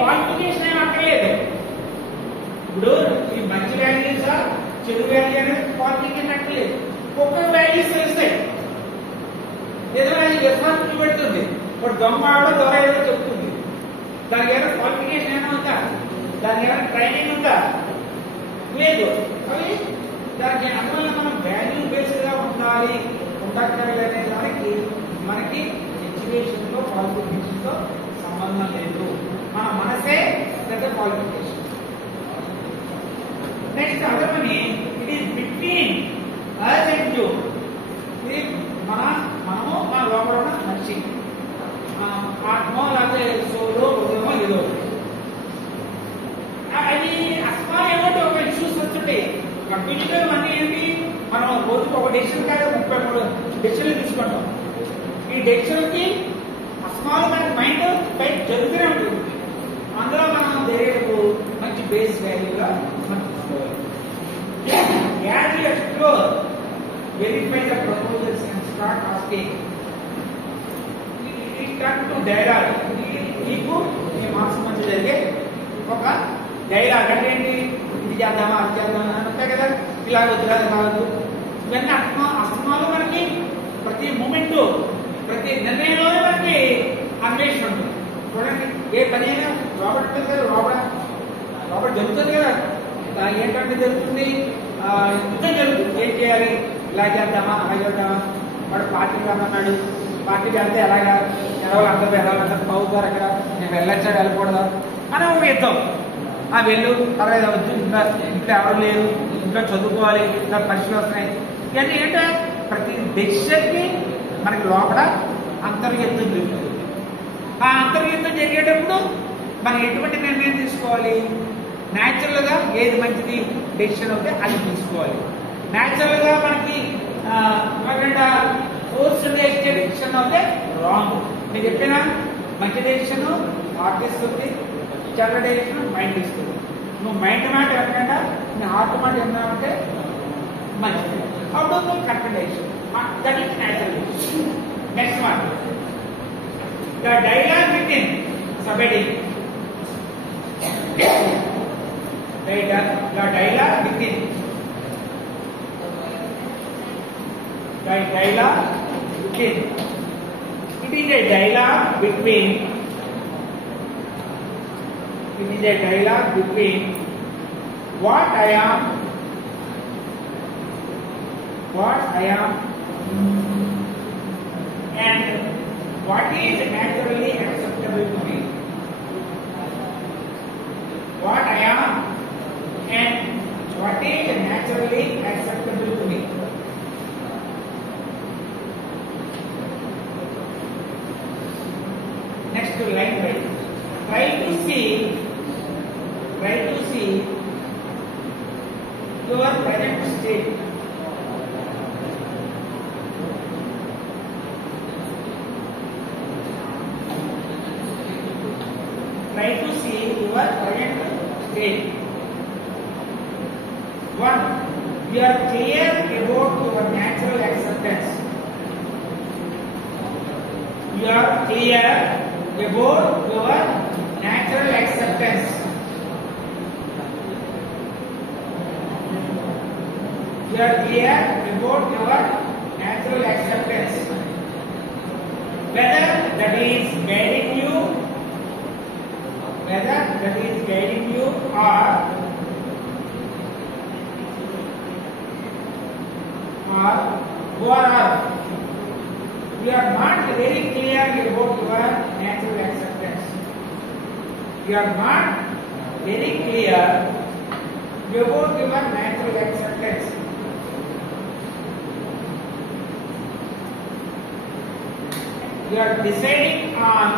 క్వాలిఫికేషన్ ఏమి అక్కర్లేదు. ఇప్పుడు ఈ మంచి వాల్యూసా చెడు వాల్యూ అనేది క్వాలిఫికేషన్ అక్కర్లేదు. ఒక్కొక్క వాల్యూస్ తెలుస్తాయి. ఏదైనా అది రెస్పాన్సిబిలిటీ పెడుతుంది. ఇప్పుడు దొంగ ఆవిడ దొర ఏదో చెప్తుంది. దానికి ఏమైనా క్వాలిఫికేషన్ ఏమైనా ఉందా? దానికి ఏమైనా ట్రైనింగ్ ఉందా? లేదు. అవి దానికి అందువల్ల మనం వాల్యూ బేస్డ్ గా ఉండాలి ఉండక్కర్లేదు అనే దానికి మనకి ఎడ్యుకేషన్ తో క్వాలిఫికేషన్ తో సంబంధం లేదు. మన మనసే పెద్ద క్వాలిఫికేషన్. నెక్స్ట్ అదమని it is between us and you. ఇది మనము మన లోపల ఉన్న మనిషి ఆత్మ లేకపోతే సోలో ఉదయమో ఏదో అది అస్మా ఏమంటే ఒక ఇష్యూస్ వస్తుంటాయి. కంప్యూటర్ అన్నీ ఏంటి, మనం రోజుకి ఒక డెసిషన్ కాదు 33 డెసిషన్లు తీసుకుంటాం. ఈ డెసిషన్కి అస్మాలు మన మైండ్ పైకి జరుగుతూనే ఉంటుంది. అందులో మనం జరిగేటప్పుడు మంచి బేస్ వాల్యూగా మనం తీసుకోవాలి. As you explore, verify the proposals and start asking. It turns to dialogue. మీకు ఈ మాసం మధ్య జరిగే ఒక డైలాగ్ అంటే ఏంటి, ఇది చేద్దామా అది చేద్దామా అని ఉంటాయి కదా, ఇలా వద్దురా కావద్దు, ఇవన్నీ అస్మాలు మనకి ప్రతి మూమెంట్ ప్రతి నిర్ణయంలోనే మనకి అన్వేషణ ఉంటుంది. చూడండి, ఏ పని అయినా లోపల ఉంటుంది కదా, లోపల జరుగుతుంది కదా, ఏంటంటే జరుగుతుంది, యుద్ధం జరుగుతుంది. ఏం చేయాలి, ఇలా చేద్దామా అలా చేద్దామా, వాడు పార్టీకి రమ్మన్నాడు, పార్టీకి వెళ్తే ఎలాగా, ఎవరు అందరూ వెళ్ళాలంటారు, అవుతారు అక్కడ, నేను వెళ్ళొచ్చా వెళ్ళకూడదా అని ఒక యుద్ధం. వెళ్ళు తర్వాత వద్దు, ఇంట్లో ఎవరు లేరు, ఇంట్లో చదువుకోవాలి, ఇంట్లో పరీక్షలు వస్తున్నాయి. ఇవన్నీ ఏంటో ప్రతి డెసిషన్కి మనకి లోపల అంతర్యుద్ధం జరుగుతుంది. ఆ అంతర్యుద్ధం జరిగేటప్పుడు మనం ఎటువంటి నిర్ణయం తీసుకోవాలి, న్యాచురల్ గా ఏది మంచిది డెసిషన్ అవుతే అది తీసుకోవాలి. న్యాచురల్ గా మనకి ఫోర్స్ డెసిషన్ అవుతే రాంగ్. నేను చెప్పిన మంచి డెసిషన్ హార్ట్ ఇస్తుంది, చెడ్డ డెసిషన్ మైండ్ ఇస్తుంది. నువ్వు మైండ్ మాట ఎవరికంటే నీ హార్ట్ మాట ఏంటంటే మంచిది, అప్పుడు నువ్వు correct decision. That is natural decision. Next one, the dialogue between somebody. The dialogue between it is a dialogue between what I am and what is naturally acceptable to me. What I am and what is naturally acceptable to me. Next to line right. Try to see your present state. Try to see your present state. One, you are clear about your natural acceptance. You are clear about your natural acceptance. You are clear about your natural acceptance. Whether that is guiding you or overall you are not very clear about your natural acceptance. You are not very clear about your natural acceptance. You are deciding on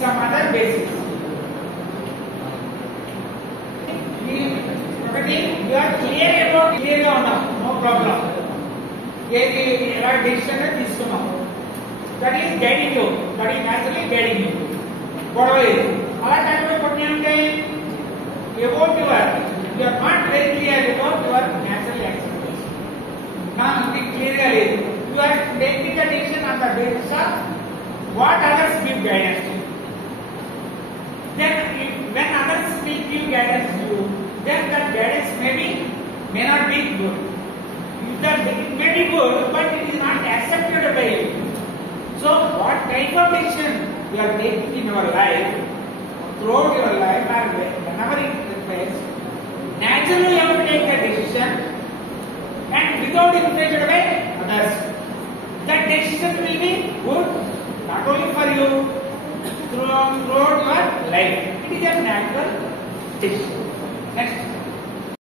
some other basis. You are clear about no problem. Decision that is guiding you, that is naturally guiding you. About you are not very clear about your natural acceptance. Now clearly you are taking the decision on the basis of what others give guidance to you. Then when others will give guidance to you, then that guidance may not be good. It may be good, but it is not accepted by you. So what type of decision you are taking in your life, throughout your life, or whenever it requires, naturally you have to take a decision and without influenced by others. That decision will be good not only for you, throughout your life. It is a natural decision. Next.